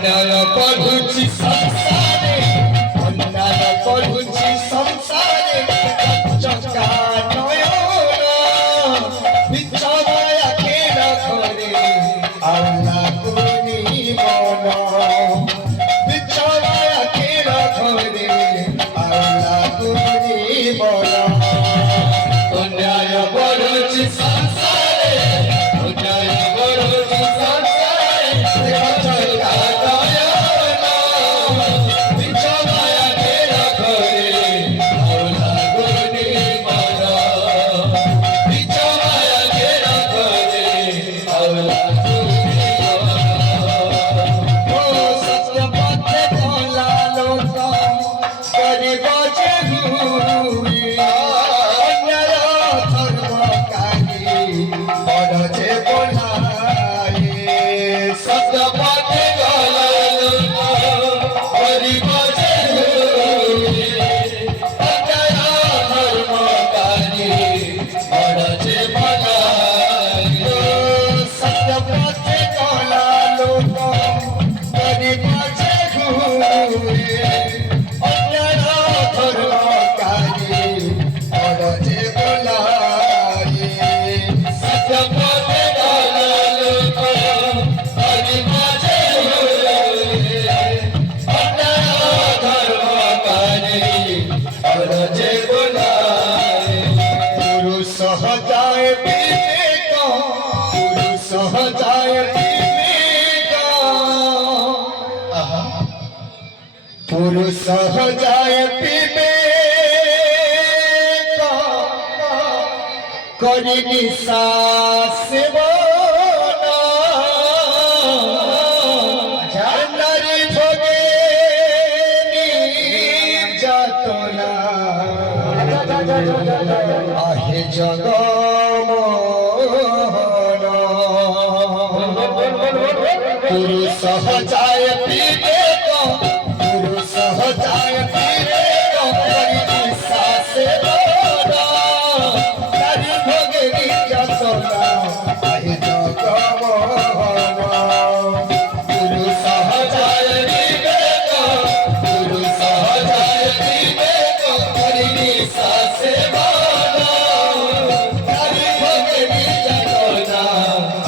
ଅନ୍ୟାୟ ବଢୁଛି ସଂସାରେ, ଅନ୍ୟାୟ ବଢୁଛି ସଂସାରେ, ଚକା ନୟନ ବିଛଣା କେଡ଼ା ଘରେ ଆଉ ଲାଗୁନି ମନ, ବିଛଣା କେଡ଼ା ଘରେ ଆଉ ଲାଗୁନି ମନ। ଅନ୍ୟାୟ ବଢୁଛି ସଂସାରେ, ଅନ୍ୟାୟ ବଢୁଛି ସଂସାରେ, ଚକା ନୟନ ବିଛଣା କେଡ଼ା ଘରେ ଆଉ ଲାଗୁନି ମନ, ବିଛଣା କେଡ଼ା ଘରେ ଆଉ ଲାଗୁନି ମନ। ଓ ସତ୍ୟ ପଥେ ଗଲା ଲୋକ କରିବ ଯେ ହୁଏ, ଅନ୍ୟାୟ ଧର୍ମକାରୀ ବଡ଼ ଯେ ବୋଲାଏ। ସତ୍ୟ ପଥେ ଗଲା ଲୋକ କରିବ ଯେ ହୁଏ, ଅନ୍ୟାୟ ଧର୍ମକାରୀ ବଡ଼ ଯେ ବୋଲାଏ। ସତ୍ୟ ପଥେ ଗଲା ଲୋକ କରିବ ଯେ ହୁଏ, ଅନ୍ୟାୟ ଧର୍ମକାରୀ ବଡ଼ ଯେ ବୋଲାଏ। ସତ୍ୟ ପଥେ ଗଲା ଲୋକ କରିବ ଯେ ହୁଏ, ଅନ୍ୟାୟ ଧର୍ମକାରୀ ବଡ଼ ଯେ ବୋଲାଏ। ପୁରୁଷ যায় বিবেক, পুরুষ যায় বিবেক, পুরুষ যায় বিবেক, করি নিঃশ্বাস সেবন, নারী ভোগে নির্যাতনা, আহে জগমোহন। পুরুষ যায় বিবেক, পুরুষ যায় বিবেক, করি নিঃশ্বাস সেবন, নারী ভোগে নির্যাতনা, আহে জগমোহন। পুরুষ যায় বিবেক, পুরুষ যায় বিবেক, করি নিঃশ্বাস সেবন, নারী ভোগে নির্যাতনা,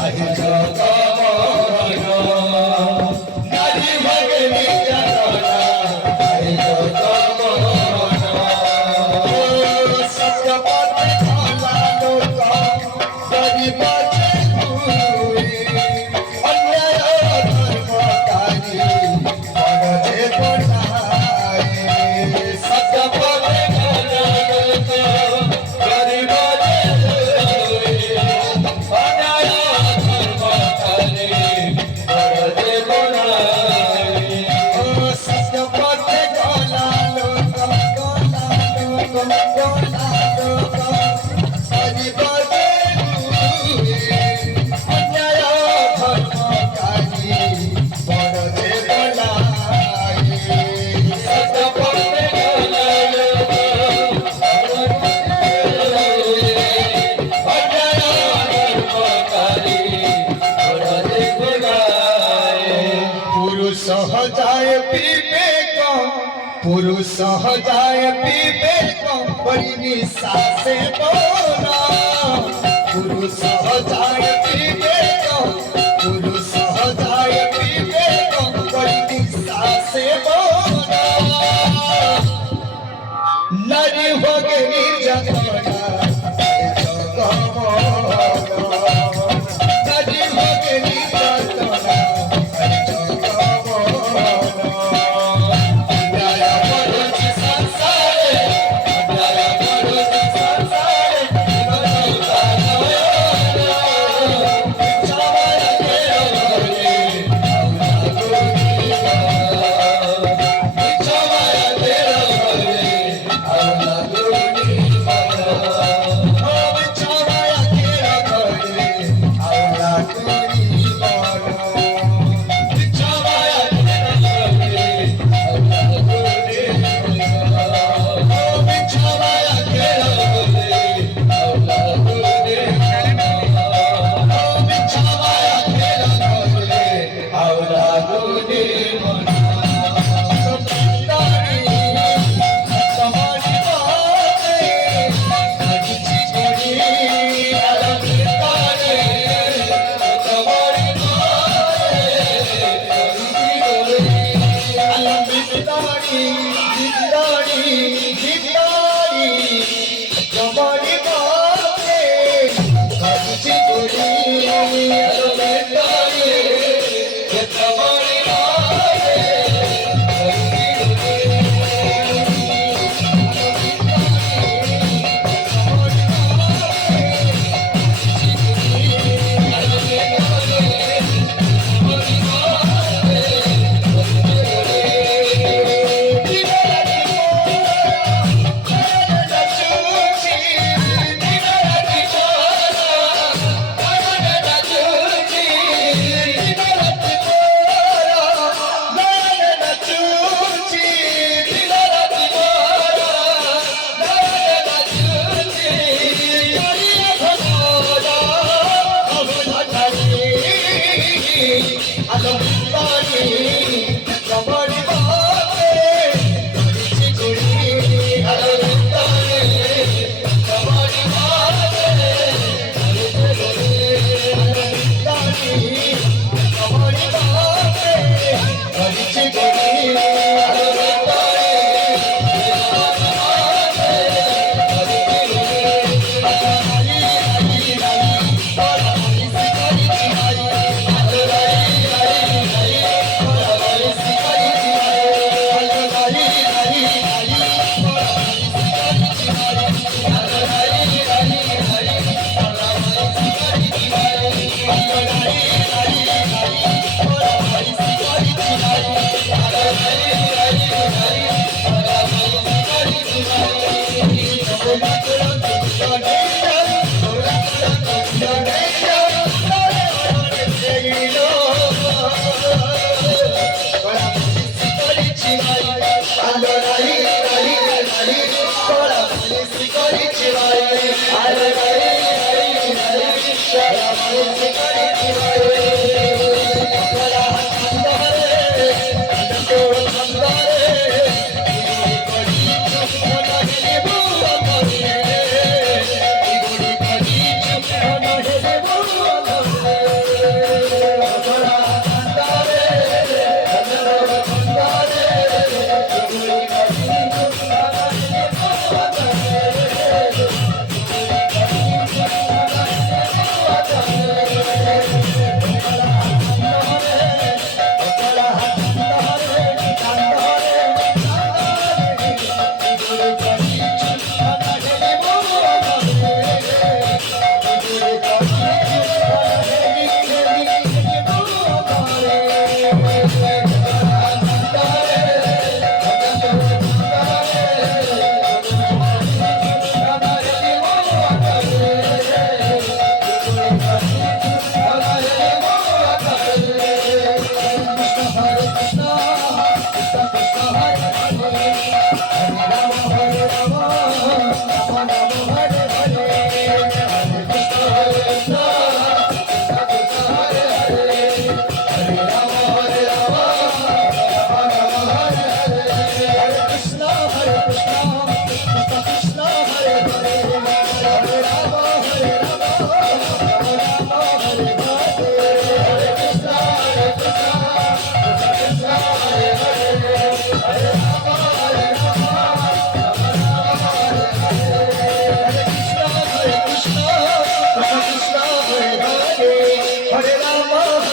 আহে জগমোহন। নারী ভোগে নির্যাতনা, আহে জগমোহন। সত্য পথে চলা লোক গরিব যে হুয়ে, ଅନ୍ୟାୟ ধর্মকারী বড় যে বোলায়। সত্য পথে চলা লোক গরিব যে হুয়ে, ଅନ୍ୟାୟ ধর্মকারী বড় যে বোলায়। ও সত্য পথে চলা লোক, গলা লোক, গলা লোক গরিব যে হুয়ে, ଅନ୍ୟାୟ ধর্মকারী বড় যে বোলায়। সত্য পথে চলা লোক, ଅନ୍ୟାୟ ধর্মকারী বড় যে বোলায়। পুরুষ যায় বিবেক, পুরুষ যায় বিবেক, করি নিঃশ্বাস সেবন, পুরুষ যায় বিবেক, পুরুষ যায় বিবেক, করি নিঃশ্বাস সেবন, নারী ভোগে নির্যাতনা, আহে জগমোহন। নারী ভোগে নির্যাতনা, আহে জগমোহন। अन्याय बढुछि संसारे, अन्याय बढुछि संसारे, चका नयन बिछाया আগুনে মনা সবিতারি তোমারি বাতে নাচছি করি আলমে তারে তোমারি বাতে নাচছি করি আলমে তারি জিন্দারি জিন্দারি তোমারি বাতে নাচছি করি আলমে তারে তোমারি বাতে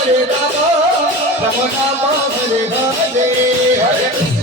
Hare Rama, Rama Rama, Hare Hare, Hare Krishna.